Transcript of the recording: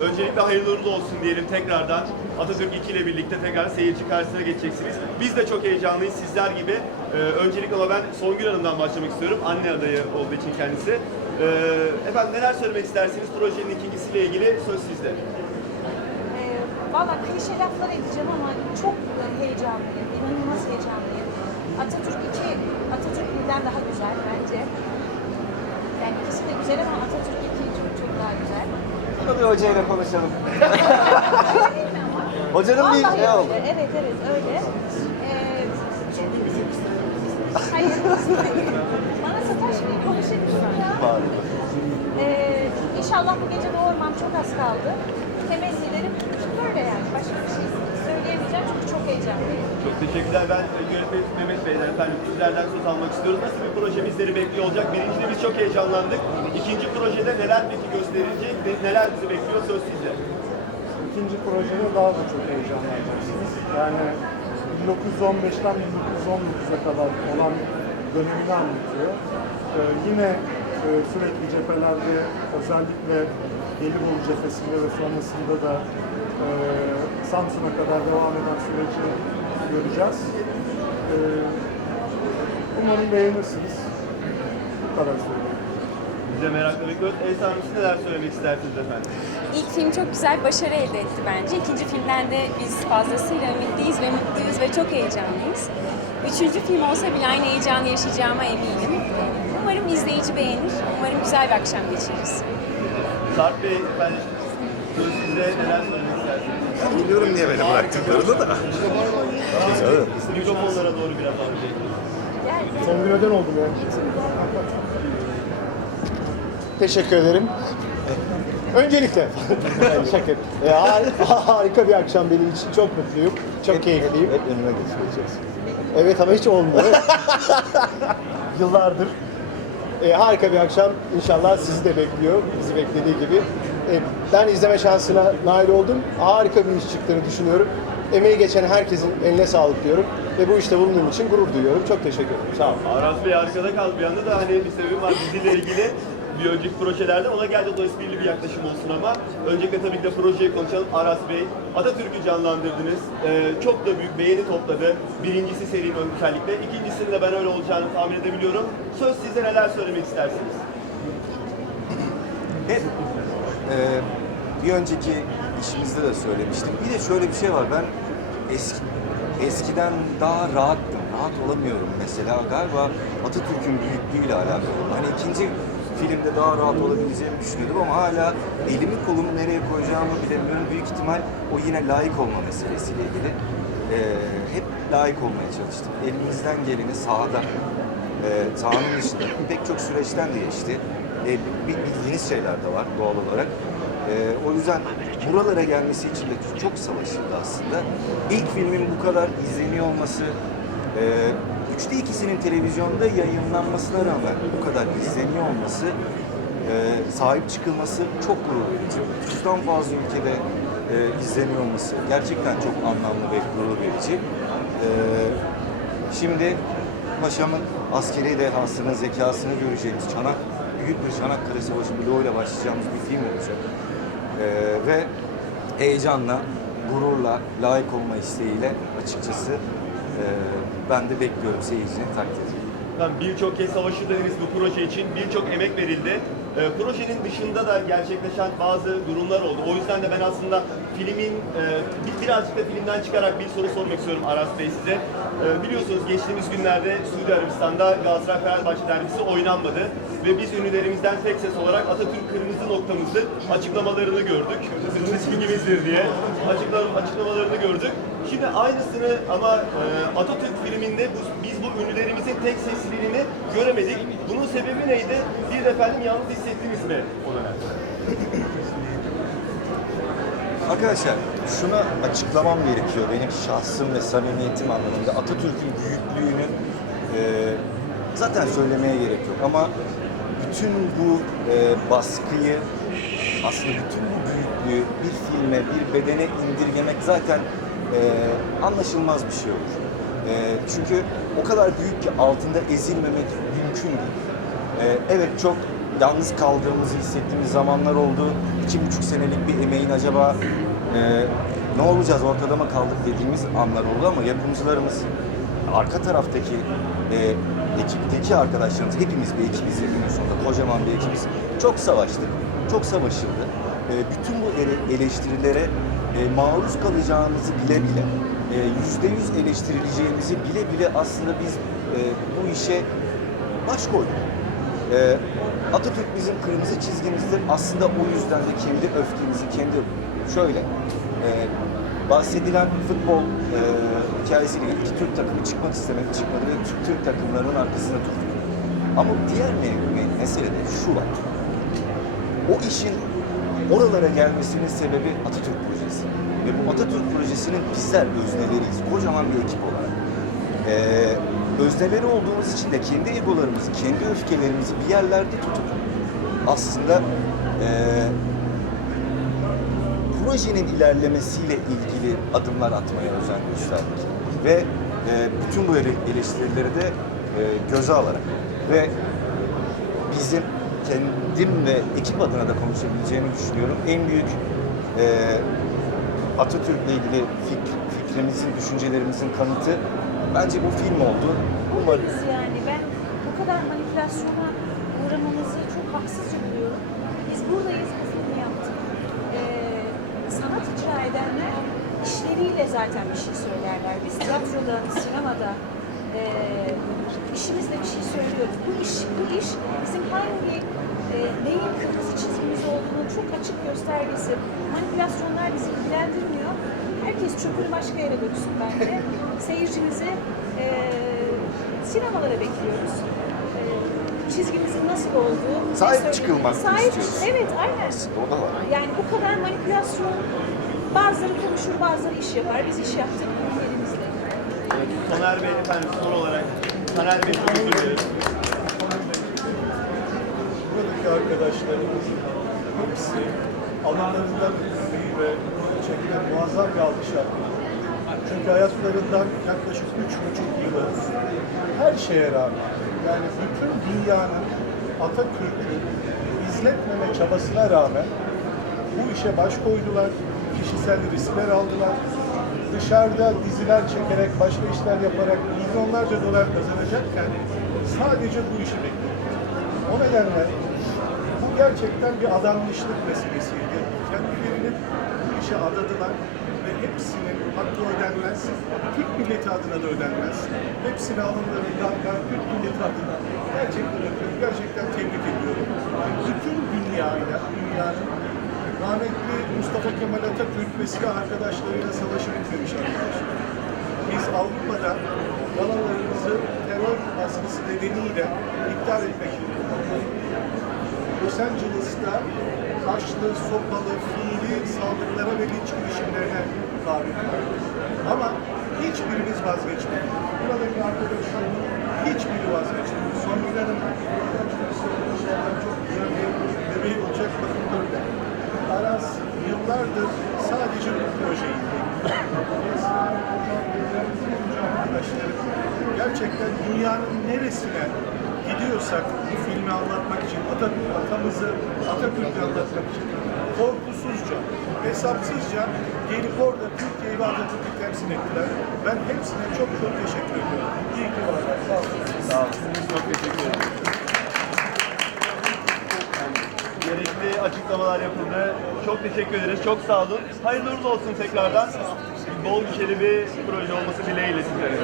Öncelikle hayırlı uğurlu olsun diyelim tekrardan. Atatürk 2 ile birlikte tekrar seyirci karşısına geçeceksiniz. Biz de çok heyecanlıyız sizler gibi. Ee, öncelikle ama ben Songül Hanım'dan başlamak istiyorum. Anne adayı olduğu için kendisi. Ee, efendim neler söylemek istersiniz? Projenin ikincisiyle ilgili söz sizde. Ee, Valla klişe laflar edeceğim ama çok e, heyecanlıyım. İnanılmaz heyecanlıyım. Atatürk 2, Atatürk 1'den daha güzel bence. Yani ikisi de güzel ama Atatürk 2 çok çok daha güzel. Bunu bir hocayla konuşalım. Hocanın bir Vallahi şey oldu. öyle. Evet evet öyle. Ee, hayır. Bana sataşmayın konuşabilirim ya. Var. Ee, inşallah bu gece doğurmam çok az kaldı. Temennilerim böyle yani. Başka bir şey söyleyemeyeceğim çünkü çok heyecanlıyım. Çok teşekkürler. Ben e, yönetmenim efendim sizlerden söz almak istiyoruz. Nasıl bir proje bizleri bekliyor olacak? Birincide biz çok heyecanlandık. İkinci projede neler peki gösterilecek? Ne- Neler bizi bekliyor? Söz sizde. İkinci projede daha da çok heyecanlanacaksınız. Yani 1915'ten 1919'a kadar olan dönemini anlatıyor. Ee, yine e, sürekli cephelerde özellikle Gelibolu cephesinde ve sonrasında da e, Samsun'a kadar devam eden süreci göreceğiz. Ee, umarım beğenirsiniz. Bu kadar söyleyeyim. Bize merakla bekliyoruz. Esa Hanım siz neler söylemek istersiniz efendim? İlk film çok güzel başarı elde etti bence. İkinci filmden de biz fazlasıyla ümitliyiz ve mutluyuz ve çok heyecanlıyız. Üçüncü film olsa bile aynı heyecanı yaşayacağıma eminim. Umarım izleyici beğenir. Umarım güzel bir akşam geçiririz. Sarp Bey efendim söz sizde neler söylemek istersiniz? Biliyorum niye beni bıraktıklarını da. Mikrofonlara doğru biraz alacak. Son bir neden oldum ya. Teşekkür ederim. Öncelikle Yani şaka. E, har- harika bir akşam benim için. Çok mutluyum. Çok keyifliyim. Hep önüme geçireceğiz. Evet ama hiç olmuyor. Yıllardır. E, harika bir akşam. İnşallah sizi de bekliyor. Bizi beklediği gibi. E, ben izleme şansına nail oldum. Harika bir iş çıktığını düşünüyorum. Emeği geçen herkesin eline sağlık diyorum. Ve bu işte bulunduğum için gurur duyuyorum. Çok teşekkür ederim. Sağ olun. Aras Bey arkada kaldı bir anda da hani bir sebebi var diziyle ilgili bir önceki projelerde ona geldi o esprili bir yaklaşım olsun ama öncelikle tabii ki de projeyi konuşalım. Aras Bey Atatürk'ü canlandırdınız. Ee, çok da büyük beğeni topladı. Birincisi serinin özellikle. İkincisinin de ben öyle olacağını tahmin edebiliyorum. Söz size neler söylemek istersiniz? Hep e, bir önceki işimizde de söylemiştim. Bir de şöyle bir şey var. Ben eski eskiden daha rahattım. Rahat olamıyorum mesela. Galiba Atatürk'ün büyüklüğüyle alakalı. Hani ikinci filmde daha rahat olabileceğimi düşünüyordum ama hala elimi kolumu nereye koyacağımı bilemiyorum. Büyük ihtimal o yine layık olma meselesiyle ilgili. E, hep layık olmaya çalıştım. Elimizden geleni sahada e, sahanın dışında pek çok süreçten de geçti. E, bi- bildiğiniz şeyler de var doğal olarak. E, o yüzden buralara gelmesi için de çok savaşıldı aslında. İlk filmin bu kadar izleniyor olması, e, üçte ikisinin televizyonda yayınlanmasına rağmen bu kadar izleniyor olması, e, sahip çıkılması çok gurur verici. 30'dan fazla ülkede e, izleniyor olması gerçekten çok anlamlı ve gurur verici. E, Şimdi paşamın askeri dehasını, zekasını göreceğimiz Çanak, büyük bir Çanakkale Savaşı bloğuyla başlayacağımız bir film olacak. Ee, ve heyecanla, gururla, layık olma isteğiyle açıkçası e, ben de bekliyorum seyircinin. Efendim birçok kez savaşı dediniz bu proje için. Birçok emek verildi. Ee, projenin dışında da gerçekleşen bazı durumlar oldu. O yüzden de ben aslında filmin e, bir- birazcık da filmden çıkarak bir soru sormak istiyorum Aras Bey size. Ee, biliyorsunuz geçtiğimiz günlerde Suudi Arabistan'da Galatasaray Fenerbahçe derbisi oynanmadı ve biz ünlülerimizden tek ses olarak Atatürk kırmızı noktamızdır açıklamalarını gördük. Kırmızı çizgimizdir diye açıklamalarını gördük. Şimdi aynısını ama e, Atatürk filminde bu, biz bu ünlülerimizin tek seslerini göremedik. Bunun sebebi neydi? De efendim yalnız hissettiniz mi o? Arkadaşlar şunu açıklamam gerekiyor benim şahsım ve samimiyetim anlamında. Atatürk'ün büyüklüğünü e, zaten söylemeye gerek yok ama bütün bu e, baskıyı aslında bütün bu büyüklüğü bir filme, bir bedene indirgemek zaten e, anlaşılmaz bir şey olur. E, çünkü o kadar büyük ki altında ezilmemek mümkün değil. E, evet çok yalnız kaldığımızı hissettiğimiz zamanlar oldu. İki buçuk senelik bir emeğin acaba e, ne olacağız ortada mı kaldık dediğimiz anlar oldu ama yapımcılarımız arka taraftaki e, ekipteki arkadaşlarımız hepimiz bir ekibiz günün sonunda kocaman bir ekibiz. Çok savaştık, çok savaşıldı. E, bütün bu ele- eleştirilere e, maruz kalacağımızı bile bile e, yüzde yüz eleştirileceğimizi bile bile aslında biz bu işe baş koyduk. Atatürk bizim kırmızı çizgimizdir. Aslında o yüzden de kendi öfkemizi, kendi şöyle bahsedilen futbol hikayesiyle iki Türk takımı çıkmak istemedi, çıkmadı ve Türk, Türk takımlarının arkasında durduk. Ama diğer me- mesele de şu var. O işin oralara gelmesinin sebebi Atatürk projesi. Ve bu Atatürk projesinin bizler özneleriyiz. Kocaman bir ekip olarak. Ee, özneleri olduğumuz için de kendi egolarımızı, kendi öfkelerimizi bir yerlerde tutup aslında ee, projenin ilerlemesiyle ilgili adımlar atmaya özen gösterdik. Ve e, bütün bu ele- eleştirileri de e, göze alarak ve bizim kendim ve ekip adına da konuşabileceğimi düşünüyorum. En büyük e, Atatürk'le ilgili fik- fikrimizin, düşüncelerimizin kanıtı bence bu film oldu. Umarım Biz yani ben bu kadar manipülasyona uğramanızı çok haksızca buluyorum. Biz buradayız, bu filmi yaptık. Ee, sanat icra edenler işleriyle zaten bir şey söylerler. Biz tiyatroda, sinemada e, işimizle bir şey söylüyoruz. Bu iş, bu iş bizim hangi e, neyin kırmızı çizgimiz olduğunu çok açık göstergesi. Manipülasyonlar bizi ilgilendirmiyor. Herkes çöpünü başka yere döksün bence. Seyircimizi e, sinemalara bekliyoruz. E, çizgimizin nasıl olduğu, Sahip çıkılmak Sahip, istiyoruz. evet aynen. o da var. Yani bu kadar manipülasyon bazıları konuşur, bazıları iş yapar. Biz iş yaptık. Soner Bey efendim son olarak Soner Bey çok özür dilerim. buradaki arkadaşlarımızın hepsi alanlarından ve gerçekten muazzam bir alkış ediyor. Çünkü hayatlarından yaklaşık üç buçuk yılı her şeye rağmen yani bütün dünyanın Atatürk'ü izletmeme çabasına rağmen bu işe baş koydular, kişisel riskler aldılar. Dışarıda diziler çekerek, başka işler yaparak milyonlarca dolar kazanacakken sadece bu işi beklediler. O nedenle bu gerçekten bir adanmışlık meselesiydi. Kendilerini bu işe adadılar ve hepsinin hakkı ödenmez, Türk milleti adına da ödenmez. Hepsini alınlarından ben Türk milleti adına gerçekten gerçekten tebrik ediyorum. Bütün dünyayla, dünyanın rahmetli Mustafa Kemal Atatürk ve silah arkadaşlarıyla savaşı bitmemiş arkadaşlar. Biz Avrupa'da yalanlarımızı terör baskısı nedeniyle iptal etmek zorundayız. Los Angeles'ta taşlı, sopalı, fiili saldırılara ve linç girişimlerine tabi kaldık. Ama hiçbirimiz vazgeçmedik. Buradaki arkadaşlarımın hiçbiri vazgeçmedi. Hanım inşallah çok güzel bir bebeği olacak bakın böyle. Aras yıllardır sadece bu projeyi Biz gerçekten dünyanın neresine gidiyorsak bu filmi anlatmak için, Atatürk, atamızı, Atatürk'ü anlatmak için korkusuzca, hesapsızca gelip orada Türkiye'yi ve Atatürk'ü temsil ettiler. Ben hepsine çok çok teşekkür ediyorum. İyi ki varlar. Sağ olun. Sağ olun. Çok teşekkür ederim. Gerekli açıklamalar yapıldı. Çok teşekkür ederiz. Çok sağ olun. Hayırlı uğurlu olsun tekrardan. Bol gişeli bir proje olması dileğiyle sizlere.